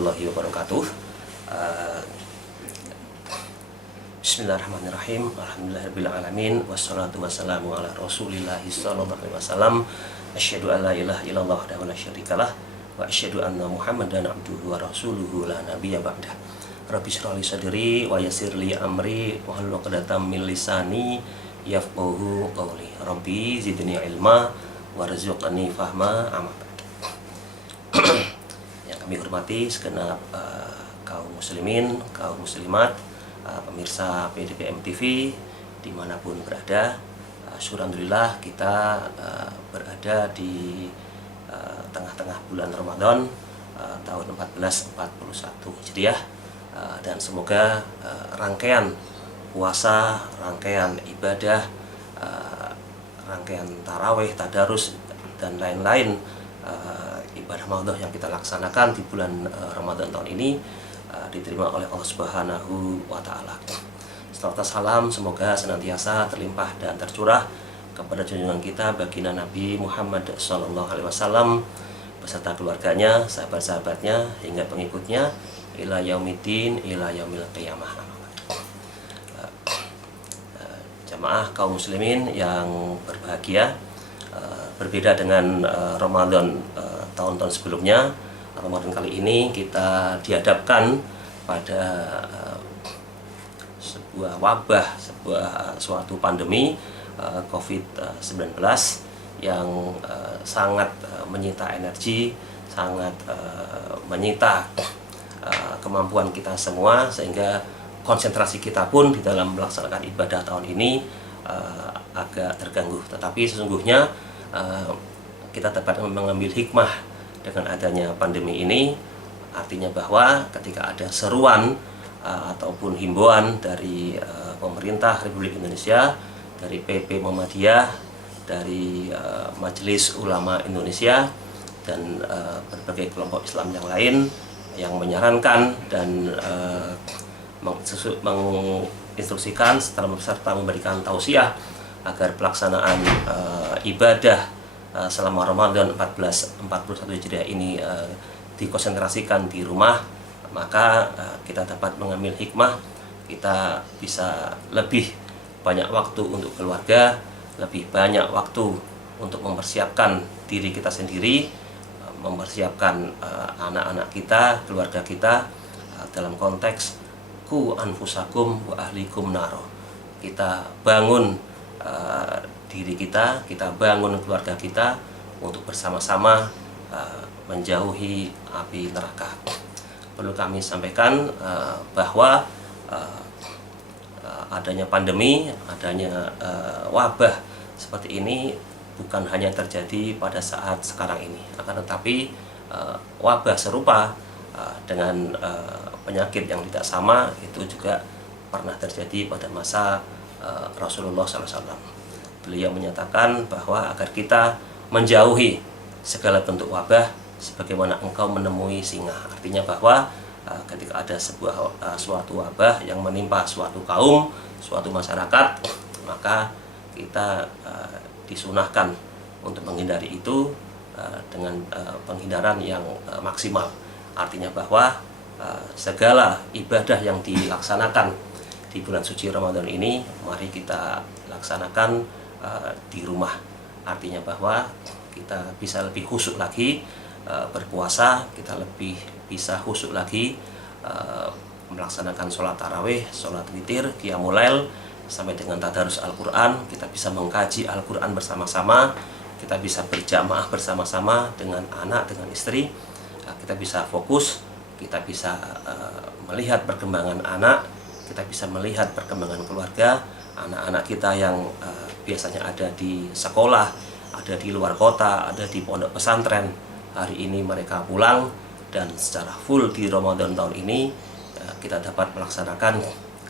warahmatullahi wabarakatuh. Uh, Bismillahirrahmanirrahim. Alhamdulillahirrahmanirrahim. Wassalatu wassalamu ala rasulillahi sallallahu alaihi wasallam. Asyhadu an la ilaha illallah wa la syarikalah. Wa asyhadu anna muhammadan abduhu wa rasuluhu la nabiyya ba'dah. Rabbi shrah li sadri wa yassir li amri wa hlul 'uqdatam min lisani yafqahu qawli. Rabbi zidni ilma warzuqni fahma. Amma ba'd. Yang kami hormati segenap kaum muslimin, kaum muslimat, pemirsa PDPM TV dimanapun berada. Alhamdulillah kita berada di tengah-tengah bulan Ramadan tahun 1441 Hijriah, dan semoga rangkaian puasa, rangkaian ibadah, rangkaian tarawih, tadarus dan lain-lain ibadah maudhuh yang kita laksanakan di bulan Ramadan tahun ini diterima oleh Allah Subhanahu wa Ta'ala. Salawat salam semoga senantiasa terlimpah dan tercurah kepada junjungan kita baginda Nabi Muhammad SAW beserta keluarganya, sahabat-sahabatnya hingga pengikutnya ila yaumiddin, ila yaumil qiyamah. Jamaah kaum muslimin yang berbahagia, berbeda dengan Ramadan tahun-tahun sebelumnya, Ramadan kali ini kita dihadapkan pada sebuah wabah, suatu pandemi COVID-19 yang sangat menyita energi, sangat menyita kemampuan kita semua, sehingga konsentrasi kita pun di dalam melaksanakan ibadah tahun ini agak terganggu. Tetapi sesungguhnya kita dapat mengambil hikmah dengan adanya pandemi ini, artinya bahwa ketika ada seruan ataupun himbauan dari pemerintah Republik Indonesia, dari PP Muhammadiyah, dari Majelis Ulama Indonesia, dan berbagai kelompok Islam yang lain yang menyarankan dan menginstruksikan serta memberikan tausiah agar pelaksanaan ibadah selama Ramadan 1441 Hijriah ini dikonsentrasikan di rumah, maka kita dapat mengambil hikmah, kita bisa lebih banyak waktu untuk keluarga, lebih banyak waktu untuk mempersiapkan diri kita sendiri, mempersiapkan anak-anak kita, keluarga kita, dalam konteks ku anfusakum wa ahlikum naro. Kita bangun diri kita bangun keluarga kita untuk bersama-sama menjauhi api neraka. Perlu kami sampaikan bahwa adanya pandemi, adanya wabah seperti ini bukan hanya terjadi pada saat sekarang ini, akan tetapi wabah serupa dengan penyakit yang tidak sama itu juga pernah terjadi pada masa Rasulullah SAW. Beliau menyatakan bahwa agar kita menjauhi segala bentuk wabah sebagaimana engkau menemui singa. Artinya bahwa ketika ada suatu wabah yang menimpa suatu kaum, suatu masyarakat, maka kita disunahkan untuk menghindari itu dengan penghindaran yang maksimal. Artinya bahwa segala ibadah yang dilaksanakan di bulan suci Ramadan ini mari kita laksanakan di rumah. Artinya bahwa kita bisa lebih khusyuk lagi berpuasa, kita lebih bisa khusyuk lagi melaksanakan sholat tarawih, sholat witir, qiyamul lail, sampai dengan tadarus Al-Quran. Kita bisa mengkaji Al-Quran bersama-sama, kita bisa berjamaah bersama-sama dengan anak, dengan istri, kita bisa fokus, kita bisa melihat perkembangan anak, kita bisa melihat perkembangan keluarga, anak-anak kita yang biasanya ada di sekolah, ada di luar kota, ada di pondok pesantren. Hari ini mereka pulang, dan secara full di Ramadan tahun ini kita dapat melaksanakan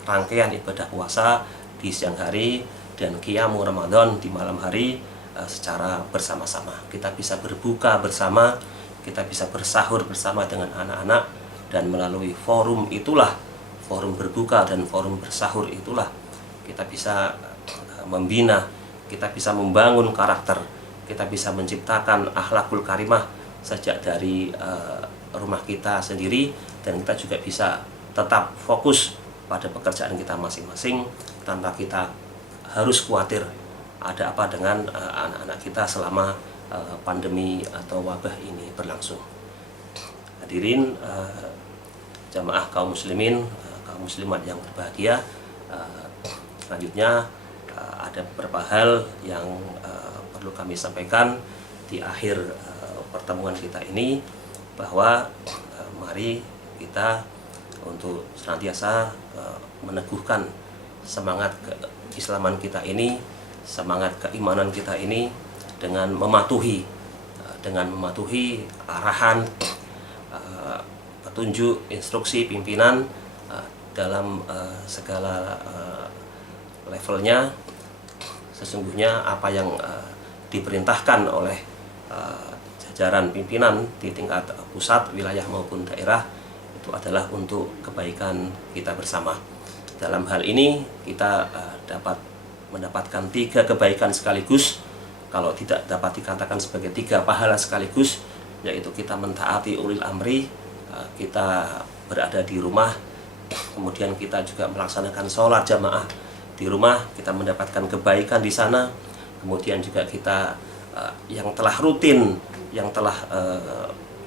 rangkaian ibadah puasa di siang hari dan qiyamul Ramadan di malam hari secara bersama-sama. Kita bisa berbuka bersama, kita bisa bersahur bersama dengan anak-anak, dan melalui forum itulah, forum berbuka dan forum bersahur itulah kita bisa membina, kita bisa membangun karakter, kita bisa menciptakan akhlakul karimah sejak dari rumah kita sendiri, dan kita juga bisa tetap fokus pada pekerjaan kita masing-masing tanpa kita harus khawatir ada apa dengan anak-anak kita selama pandemi atau wabah ini berlangsung. Hadirin jamaah kaum muslimin, kaum muslimat yang berbahagia, selanjutnya ada beberapa hal yang perlu kami sampaikan di akhir pertemuan kita ini, bahwa mari kita untuk senantiasa meneguhkan semangat keislaman kita ini, semangat keimanan kita ini dengan mematuhi arahan, petunjuk, instruksi pimpinan dalam segala levelnya. Sesungguhnya apa yang diperintahkan oleh jajaran pimpinan di tingkat pusat, wilayah maupun daerah itu adalah untuk kebaikan kita bersama. Dalam hal ini kita dapat mendapatkan 3 kebaikan sekaligus, kalau tidak dapat dikatakan sebagai 3 pahala sekaligus, yaitu kita mentaati ulil amri, kita berada di rumah, kemudian kita juga melaksanakan sholat jamaah di rumah, kita mendapatkan kebaikan di sana. Kemudian juga kita yang telah rutin, yang telah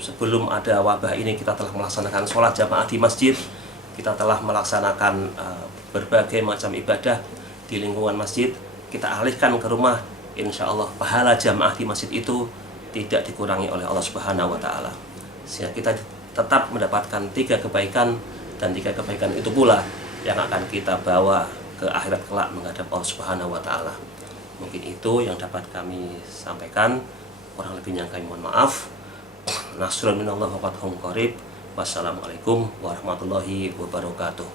sebelum ada wabah ini kita telah melaksanakan sholat jamaah di masjid, kita telah melaksanakan berbagai macam ibadah di lingkungan masjid, kita alihkan ke rumah. Insya Allah pahala jamaah di masjid itu tidak dikurangi oleh Allah Subhanahu wa Ta'ala, sehingga kita tetap mendapatkan 3 kebaikan, dan 3 kebaikan itu pula yang akan kita bawa ke akhirat kelak menghadap Allah Subhanahu wa Ta'ala. Mungkin itu yang dapat kami sampaikan, kurang lebihnya kami mohon maaf. Nasrun minallah wa fathun qarib. Wassalamualaikum warahmatullahi wabarakatuh.